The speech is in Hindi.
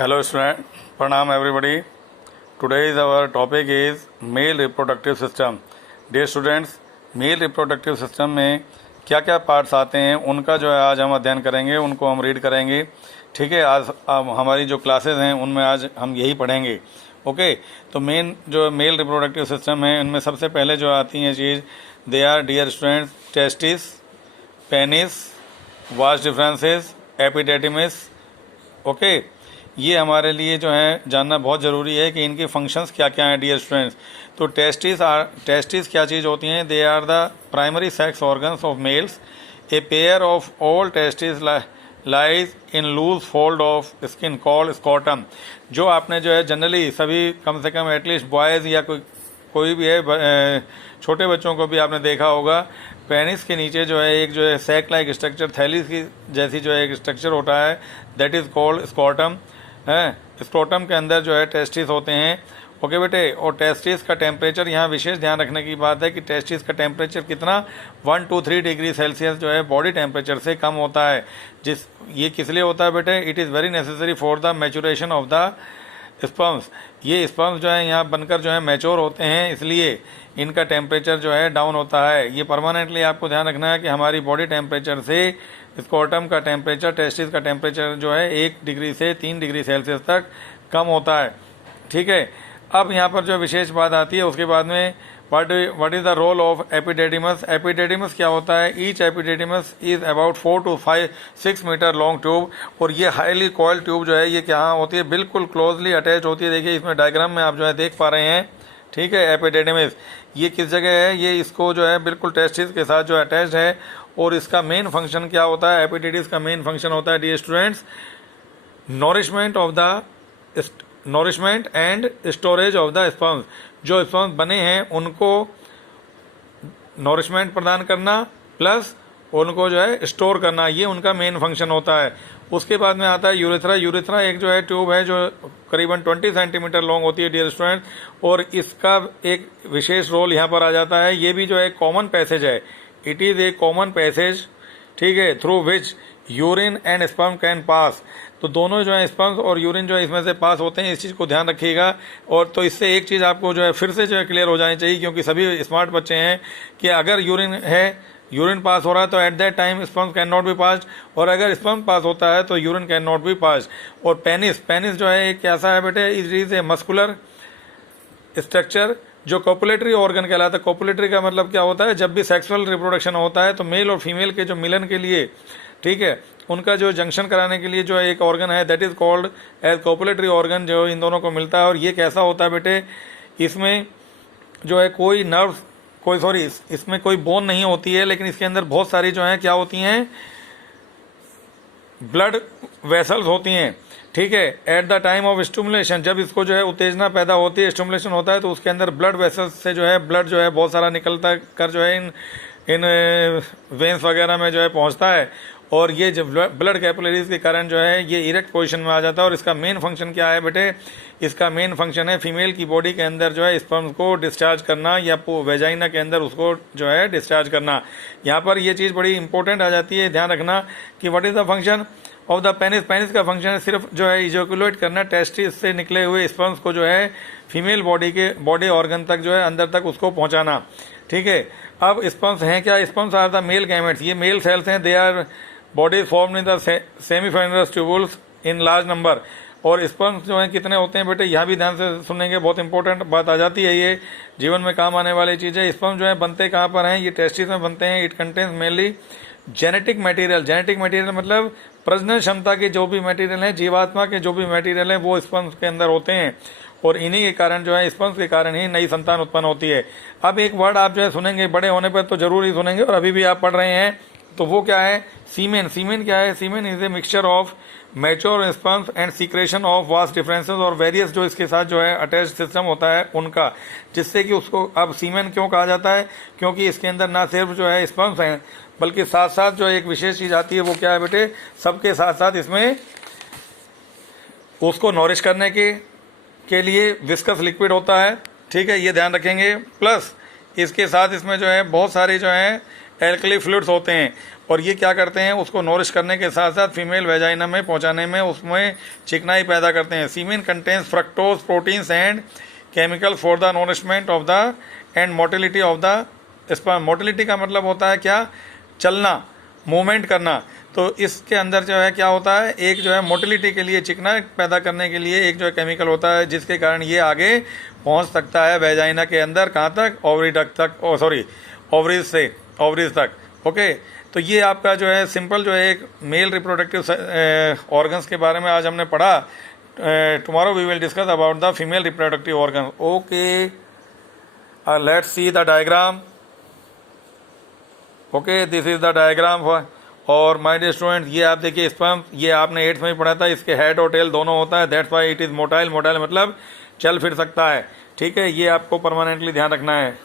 Hello student, Pranam everybody. Today's our topic is male reproductive system. Dear students, male reproductive system में क्या क्या पार्ट्स आते हैं उनका जो है आज हम अध्ययन करेंगे, उनको हम रीड करेंगे. ठीक है, आज हमारी जो क्लासेस हैं उनमें आज हम यही पढ़ेंगे. ओके, तो मेन जो मेल रिप्रोडक्टिव सिस्टम है उनमें सबसे पहले जो आती हैं चीज़, they are dear students testis, penis, vas deferens, epididymis. Okay, ये हमारे लिए जो है जानना बहुत ज़रूरी है कि इनके फंक्शंस क्या क्या हैं डियर स्टूडेंट्स. तो टेस्टिस क्या चीज़ होती हैं? They are the primary sex organs of males. A pair of all testis lies in loose fold of skin called scrotum. जो आपने जो है जनरली सभी कम से कम एटलीस्ट बॉयज़ या कोई भी है, छोटे बच्चों को भी आपने देखा होगा, पेनिस के नीचे जो है एक जो है सैक लाइक स्ट्रक्चर, थैली की जैसी जो है एक स्ट्रक्चर होता है, दैट इज़ कॉल्ड स्कॉटम. है, स्क्रोटम के अंदर जो है टेस्टिस होते हैं. ओके बेटे, और टेस्टिस का टेम्परेचर, यहाँ विशेष ध्यान रखने की बात है कि टेस्टिस का टेम्परेचर कितना 1 to 3 डिग्री सेल्सियस जो है बॉडी टेम्परेचर से कम होता है. ये किस लिए होता है बेटे? It is very necessary for the maturation of the sperms. ये स्पर्म्स जो है यहाँ बनकर जो है मैच्योर होते हैं, इसलिए इनका टेम्परेचर जो है डाउन होता है. ये परमानेंटली आपको ध्यान रखना है कि हमारी बॉडी टेम्परेचर से स्कॉटम का टेम्परेचर, टेस्टिस का टेम्परेचर जो है 1 डिग्री से 3 डिग्री सेल्सियस तक कम होता है. ठीक है, अब यहाँ पर जो विशेष बात आती है उसके बाद में what is the role of epididymis. Epididymis क्या होता है? Each epididymis is about 4 to 6 metre long tube. और ये हाईली कॉइल ट्यूब जो है ये क्या होती है? बिल्कुल क्लोजली अटैच होती है. देखिए इसमें डायग्राम में आप जो है देख पा रहे हैं. ठीक है, एपिडेडिमस ये किस जगह है? ये इसको जो है बिल्कुल टेस्टिस के साथ जो अटैच है. और इसका मेन फंक्शन क्या होता है? एपिडेडिस का मेन फंक्शन होता है dear students, nourishment and storage of the sperms. जो स्पर्म्स बने हैं उनको नॉरिशमेंट प्रदान करना प्लस उनको जो है स्टोर करना, ये उनका मेन फंक्शन होता है. उसके बाद में आता है यूरेथ्रा. यूरेथ्रा एक जो है ट्यूब है जो करीबन 20 सेंटीमीटर लॉन्ग होती है डियर स्टूडेंट, और इसका एक विशेष रोल यहाँ पर आ जाता है. ये भी जो है कॉमन पैसेज है. It is A common passage, ठीक है, through which urine and sperm can pass. तो दोनों जो है स्पर्म्स और यूरिन जो है इसमें से पास होते हैं. इस चीज़ को ध्यान रखिएगा. और तो इससे एक चीज़ आपको जो है फिर से जो है क्लियर हो जानी चाहिए, क्योंकि सभी स्मार्ट बच्चे हैं कि अगर यूरिन पास हो रहा है तो at that time sperm can not be pass, और अगर स्पर्म पास होता है तो urine can not be pass. और पेनिस जो है एक कैसा है बेटे? It is a muscular structure जो कोपुलेटरी ऑर्गन कहलाता है. कोपुलेटरी का मतलब क्या होता है? जब भी सेक्सुअल रिप्रोडक्शन होता है तो मेल और फीमेल के जो मिलन के लिए, ठीक है, उनका जो जंक्शन कराने के लिए जो है एक ऑर्गन है, that is called as copulatory organ, जो इन दोनों को मिलता है. और ये कैसा होता है बेटे? इसमें जो है कोई नर्व, इसमें कोई बोन नहीं होती है, लेकिन इसके अंदर बहुत सारी जो है क्या होती हैं? ब्लड वेसल्स होती हैं. ठीक है, at the time of stimulation, जब इसको जो है उत्तेजना पैदा होती है, स्टिमुलेशन होता है, तो उसके अंदर ब्लड वेसल्स से जो है ब्लड जो है बहुत सारा निकलता कर जो है इन वेन्स वगैरह में जो है पहुंचता है. और ये जब ब्लड कैपिलरीज के कारण जो है ये इरेक्ट पोजीशन में आ जाता है. और इसका मेन फंक्शन क्या है बेटे? इसका मेन फंक्शन है फीमेल की बॉडी के अंदर जो है स्पर्म्स को डिस्चार्ज करना, या वेजाइना के अंदर उसको जो है डिस्चार्ज करना. यहाँ पर ये चीज़ बड़ी इंपॉर्टेंट आ जाती है, ध्यान रखना कि what is the function of the penis. Penis का फंक्शन है सिर्फ जो है इजोकुलेट करना, टेस्टिस से निकले हुए स्पर्म्स को जो है फीमेल बॉडी ऑर्गन तक जो है अंदर तक उसको पहुँचाना. ठीक है, अब स्पर्म्स हैं क्या? Sperms are the male gametes. ये मेल सेल्स हैं. They are body form in the seminiferous tubules in large number. और स्पर्म्स जो है कितने होते हैं बेटे? यहाँ भी ध्यान से सुनेंगे, बहुत इंपॉर्टेंट बात आ जाती है, ये जीवन में काम आने वाली चीज़ है. स्पर्म जो है बनते कहाँ पर हैं? ये टेस्टिस में बनते हैं. It contains mainly genetic material. Genetic material मतलब प्रजनन क्षमता के जो भी मटेरियल हैं, जीवात्मा के जो भी मटेरियल हैं, वो स्पर्म्स के अंदर होते हैं. और इन्हीं के कारण जो है स्पर्म्स के कारण ही नई संतान उत्पन्न होती है. अब एक वर्ड आप जो है सुनेंगे, बड़े होने पर तो जरूर ही सुनेंगे, और अभी भी आप पढ़ रहे हैं, तो वो क्या है? सीमेन. सीमेन क्या है? Semen is a mixture of mature sperms and secretion of vas deferens और वेरियस जो इसके साथ जो है अटैच सिस्टम होता है उनका, जिससे कि उसको अब सीमेन क्यों कहा जाता है? क्योंकि इसके अंदर ना सिर्फ जो है स्पर्म्स हैं, बल्कि साथ साथ जो एक विशेष चीज़ आती है, वो क्या है बेटे? सबके साथ साथ इसमें उसको नॉरिश करने के लिए विस्कस लिक्विड होता है. ठीक है, ये ध्यान रखेंगे. प्लस इसके साथ इसमें जो है बहुत सारे जो है एल्कली फ्लूइड्स होते हैं. और ये क्या करते हैं, उसको नोरिश करने के साथ साथ फीमेल वेजाइना में पहुंचाने में उसमें चिकनाई पैदा करते हैं। Semen contains fructose proteins and chemical for the nourishment of the and motility of the sperm. Motility का मतलब होता है क्या, चलना, मूवमेंट करना। तो इसके अंदर जो है क्या होता है, एक जो है मोटिलिटी के लिए, चिकना पैदा करने के लिए एक जो है केमिकल होता है, जिसके कारण ये आगे पहुंच सकता है वेजाइना के अंदर, कहाँ तक, ओवरी डक्ट तक, ओवरीज से ओवरीज तक। ओके, तो ये आपका जो है सिंपल जो है एक मेल रिप्रोडक्टिव ऑर्गन्स के बारे में आज हमने पढ़ा। Tomorrow we will discuss about the female reproductive organ. Okay, let's see the diagram. Okay, this is the diagram for. और माय डियर स्टूडेंट, ये आप देखिए स्पर्म, ये आपने 8th में ही पढ़ा था, इसके हेड और टेल दोनों होता है, that's why it is motile. Motile मतलब चल फिर सकता है, ठीक है, ये आपको परमानेंटली ध्यान रखना है।